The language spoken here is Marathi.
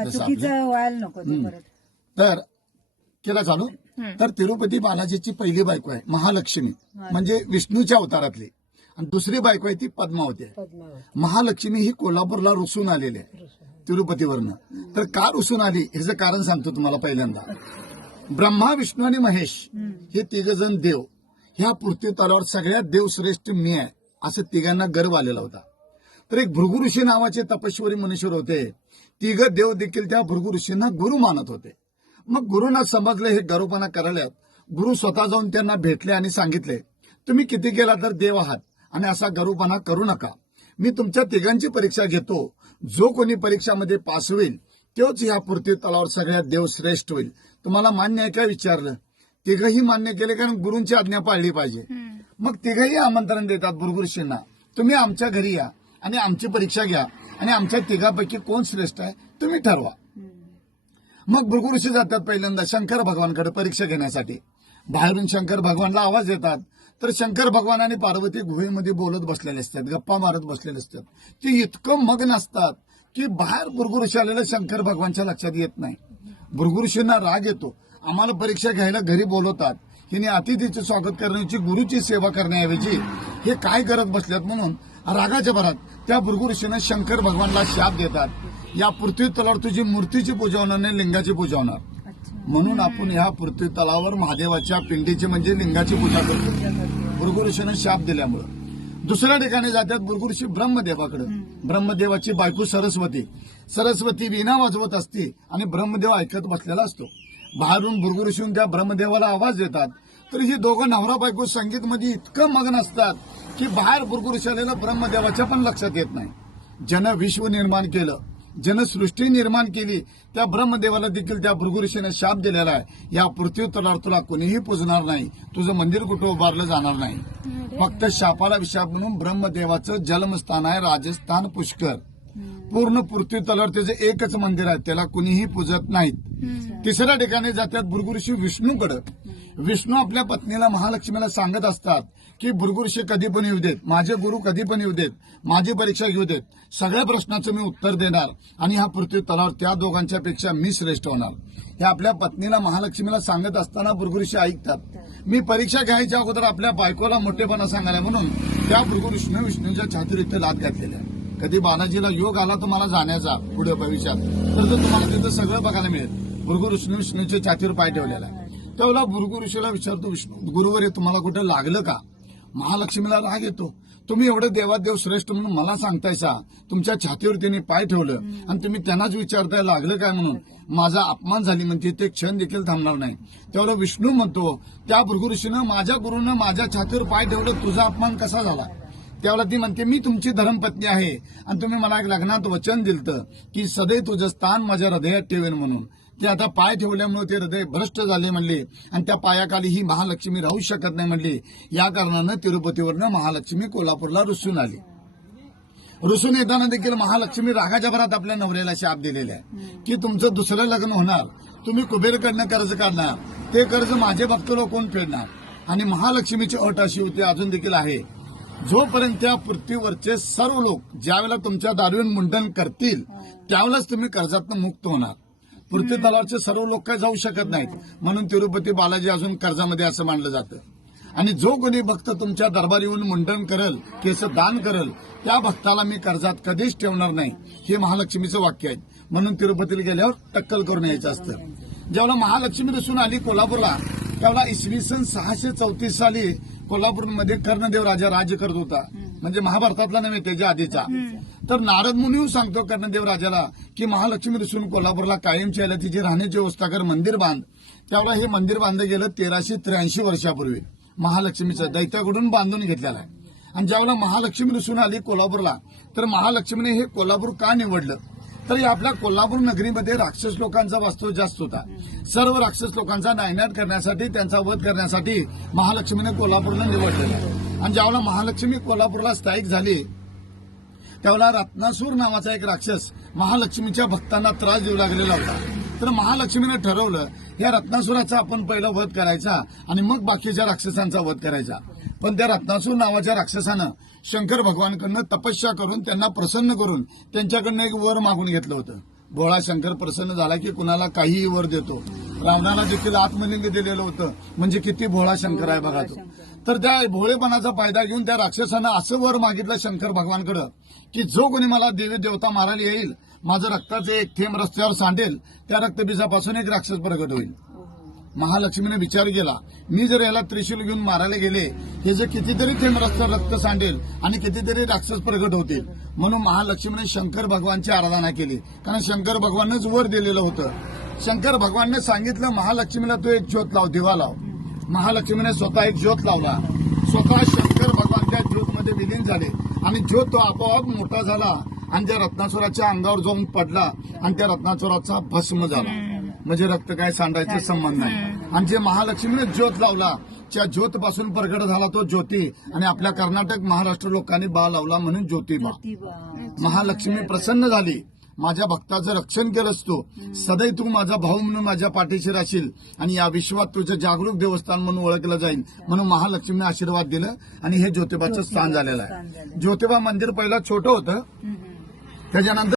जसं चुकीचं व्हायला नको ते परत. तर केला चालू. तर तिरुपती बालाजीची पहिली बायको आहे महालक्ष्मी, म्हणजे विष्णूच्या अवतारातली, आणि दुसरी बायको आहे ती पद्मावती आहे. महालक्ष्मी ही कोल्हापूरला रुसून आलेली आहे तिरुपतीवरनं. तर का रुसून आली ह्याचं कारण सांगतो तुम्हाला. पहिल्यांदा ब्रह्मा, विष्णू आणि महेश हे तिघजण देव, ह्या पृथ्वी तलावर सगळ्यात देवश्रेष्ठ मी आहे असं तिघांना गर्व आलेला होता. तर एक भृगु ऋषी नावाचे तपस्वी मनुष्य होते. तिघ देव देखील त्या भृगु ऋषींना गुरु मानत होते. मग गुरुंना समजले हे गर्वपणा करायला. गुरु स्वतः जाऊन त्यांना भेटले आणि सांगितले, तुम्ही किती केला तर देव आहात आणि असा गर्वपणा करू नका. मी तुमच्या तिघांची परीक्षा घेतो. जो कोणी परीक्षामध्ये पास होईल तोच ह्या पृथ्वी तलावर सगळ्यात देव श्रेष्ठ होईल. तुम्हाला मान्य आहे का विचारलं. तिघही मान्य केले, कारण गुरूंची आज्ञा पाळली पाहिजे. मग तिघही आमंत्रण देतात भृगु ऋषींना, तुम्ही आमच्या घरी या आणि आमची परीक्षा घ्या आणि आमच्या तिघापैकी कोण श्रेष्ठ आहे तुम्ही ठरवा. मग भृगु ऋषी जातात पहिल्यांदा शंकर भगवानकडे परीक्षा घेण्यासाठी. बाहेरून शंकर भगवानला आवाज येतात. तर शंकर भगवान आणि पार्वती गुहेमध्ये बोलत बसलेले असतात, गप्पा मारत बसलेले असतात. ते इतकं मग्न असतात की बाहेर भृगु ऋषी आलेलं शंकर भगवानच्या लक्षात येत नाही. भृगु ऋषींना राग येतो. आम्हाला परीक्षा घ्यायला घरी बोलवतात, हिने अतिथीचे स्वागत करण्याची, गुरुची सेवा करण्याऐवजी हे काय करत बसल्यात म्हणून रागाच्या भरात त्या भृगु ऋषीने शंकर भगवानला शाप देतात, या पृथ्वी तलावर तुझी मूर्तीची पूजा होणार नाही, लिंगाची पूजा होणार. म्हणून आपण ह्या पृथ्वी तलावर महादेवाच्या पिंडीची म्हणजे लिंगाची पूजा करतो भृगु ऋषीने शाप दिल्यामुळे. दुसऱ्या ठिकाणी जातात भृगु ऋषी ब्रह्मदेवाकडे. ब्रह्मदेवाची बायको सरस्वती वीणा वाजवत असते आणि ब्रह्मदेव ऐकत बसलेला असतो. बाहेरून भृगु ऋषी त्या ब्रह्मदेवाला आवाज देतात. तर ही दोघं नवरा बायको संगीतमध्ये इतकं मग्न असतात की बाहेर भृगु ऋषी आलेलं ब्रह्मदेवाच्या पण लक्षात येत नाही. जन विश्व निर्माण केलं, जनसृष्टी निर्माण केली, त्या ब्रह्मदेवाला देखील त्या भृगु ऋषीने शाप दिलेला आहे, या पृथ्वी तलावर तुला कोणीही पूजणार नाही, तुझं मंदिर कुठं उभारलं जाणार नाही. फक्त शापाला विशाप म्हणून ब्रह्मदेवाचं जन्मस्थान आहे राजस्थान पुष्कर. पूर्ण पृथ्वी तलावर त्याचं एकच मंदिर आहे, त्याला कुणीही पूजत नाहीत. तिसऱ्या ठिकाणी जातात भृगु ऋषी विष्णूकडे. विष्णू आपल्या पत्नीला महालक्ष्मीला सांगत असतात की भृगु ऋषी कधी पण येऊ देत, माझे गुरु कधी पण येऊ देत, माझी परीक्षा घेऊ देत, सगळ्या प्रश्नाचं मी उत्तर देणार आणि ह्या पृथ्वी तलावर त्या दोघांच्या पेक्षा मी श्रेष्ठ होणार. हे आपल्या पत्नीला महालक्ष्मीला सांगत असताना भृगु ऋषी ऐकतात. मी परीक्षा घ्यायच्या अगोदर आपल्या बायकोला मोठेपणा सांगायला म्हणून त्या भृगु ऋषीने विष्णूच्या छातीवर इथे लाद घातलेल्या. कधी बालाजीला योग आला तुम्हाला जाण्याचा पुढे भविष्यात, तर तुम्हाला तिथं सगळं बघायला मिळेल. भृगु ऋषीने विष्णूच्या छातीवर पाय ठेवलेला आहे. तेव्हा भृगु ऋषीला विचारतो, विष्णू गुरुवर तुम्हाला कुठं लागलं का. महालक्ष्मीला राग येतो, तुम्ही एवढे देवादेव श्रेष्ठ म्हणून मला सांगतायसा, तुमच्या छातीवर त्यांनी पाय ठेवलं आणि तुम्ही त्यांनाच विचारताय लागलं काय म्हणून. माझा अपमान झाली म्हणते, ते क्षण देखील थांबणार नाही. तेवढं विष्णू म्हणतो त्या भृगु ऋषीनं माझ्या गुरुनं माझ्या छातीवर पाय ठेवलं, तुझा अपमान कसा झाला. त्यावेळेला ती म्हणते, मी तुमची धर्मपत्नी आहे आणि तुम्ही मला एक लग्नात वचन दिलतं की सदैव तुझं स्थान माझ्या हृदयात ठेवेन म्हणून. ते आता पाय ठेवल्यामुळे ते हृदय भ्रष्ट झाले म्हणले आणि त्या पायाखाली ही महालक्ष्मी राहू शकत नाही म्हणली. या कारणानं तिरुपतीवरनं महालक्ष्मी कोल्हापूरला रुसून आली. रुसून येताना देखील महालक्ष्मी रागाच्या भरात आपल्या नवऱ्याला शाप दिलेला आहे की तुमचं दुसरं लग्न होणार, तुम्ही कुबेरकडनं कर्ज काढणार, ते कर्ज माझे भक्त लोक कोण फेडणार. आणि महालक्ष्मीची अट अशी होती, अजून देखील आहे, जोपर्यंत त्या पृथ्वीवरचे सर्व लोक ज्यावेळेला तुमच्या दारूवर मुंडन करतील त्यावेळेलाच तुम्ही कर्जातून मुक्त होणार. पृथ्वी तलावरचे सर्व लोक काय जाऊ शकत नाहीत. म्हणून तिरुपती बालाजी अजून कर्जामध्ये असं मानलं जातं. आणि जो कोणी भक्त तुमच्या दरबार येऊन मुंडन करल, केस दान करल, त्या भक्ताला मी कर्जात कधीच ठेवणार नाही, हे महालक्ष्मीचं वाक्य आहे. म्हणून तिरुपतीला गेल्यावर टक्कल करून यायचं असतं. जेव्हा महालक्ष्मी रुसून आली कोल्हापूरला, त्यावेळेला इसवी सन 634 साली कोल्हापूरमध्ये कर्णदेव राजा राज्य करत होता. म्हणजे महाभारतातला नव्हे, त्याच्या आधीचा. तर नारद मुनी सांगतो कर्णदेव राजाला की महालक्ष्मी रुसून कोल्हापूरला कायमची आल्या, तिची राहण्याची व्यवस्था कर, मंदिर बांध. त्यावेळेला हे मंदिर बांधलं गेलं 1383 वर्षापूर्वी. महालक्ष्मीचं दैत्याकडून बांधून घेतलेलं आहे. आणि ज्यावेळेला महालक्ष्मी रुसून आली कोल्हापूरला, तर महालक्ष्मीने हे कोल्हापूर का निवडलं, तर आपल्या कोल्हापूर नगरीमध्ये राक्षस लोकांचा वास्तव जास्त होता. सर्व राक्षस लोकांचा नायनाट करण्यासाठी, त्यांचा वध करण्यासाठी महालक्ष्मीने कोल्हापूरला निवडलेलं आहे. आणि ज्यावेळेला महालक्ष्मी कोल्हापूरला स्थायिक झाली, त्यावेळेला रत्नासूर नावाचा एक राक्षस महालक्ष्मीच्या भक्तांना त्रास देऊ लागलेला होता. तर महालक्ष्मीने ठरवलं या रत्नासुराचा आपण पहिला वध करायचा आणि मग बाकीच्या राक्षसांचा वध करायचा. पण त्या रत्नासूर नावाच्या राक्षसानं शंकर भगवानकडनं तपस्या करून त्यांना प्रसन्न करून त्यांच्याकडनं एक वर मागून घेतलं होतं. भोळा शंकर प्रसन्न झाला की कुणाला काहीही वर देतो. रावणाला देखील आत्मलिंग दिलेलं होतं. म्हणजे किती भोळा शंकर आहे बघा तो. तर त्या भोळेपणाचा फायदा घेऊन त्या राक्षसानं असं वर मागितलं शंकर भगवानकडं की जो कोणी मला देवी देवता मारायला येईल, माझं रक्ताचं एक थेंब रस्त्यावर सांडेल, त्या रक्तबीजापासून एक राक्षस प्रगट होईल. महालक्ष्मीने विचार केला, मी जर याला त्रिशूल घेऊन मारायला गेले, हे जे कितीतरी थेंब रस्त्यावर रक्त सांडेल आणि कितीतरी राक्षस प्रगट होतील. म्हणून महालक्ष्मीने शंकर भगवानची आराधना केली. कारण शंकर भगवानच वर दिलेलं होतं. शंकर भगवानने सांगितलं महालक्ष्मीला तू एक ज्योत लाव, दिवा लाव. महालक्ष्मीने स्वतः एक ज्योत लावला. स्वतः शंकर भगवान त्या ज्योतमध्ये विलीन झाले आणि ज्योत तो आपोआप मोठा झाला आणि त्या रत्नासुराच्या अंगावर जाऊन पडला आणि त्या रत्नासुराचा भस्म झाला. म्हणजे रक्त काय सांडायचा संबंध नाही. आणि जे महालक्ष्मीने ज्योत लावला, त्या ज्योत पासून प्रगट झाला तो ज्योती. आणि आपल्या कर्नाटक महाराष्ट्र लोकांनी बा लावला म्हणून ज्योतिबा. महालक्ष्मी प्रसन्न झाली, माझ्या भक्ताचं रक्षण केलंस तू, सदैव तू माझा भाऊ म्हणून माझ्या पाठीशी राहशील आणि या विश्वात तुझं जागरूक देवस्थान म्हणून ओळखलं जाईल. म्हणून महालक्ष्मीने आशीर्वाद दिलं आणि हे ज्योतिबाचं स्थान झालेलं आहे. ज्योतिबा मंदिर पहिलं छोटं होतं, त्याच्यानंतर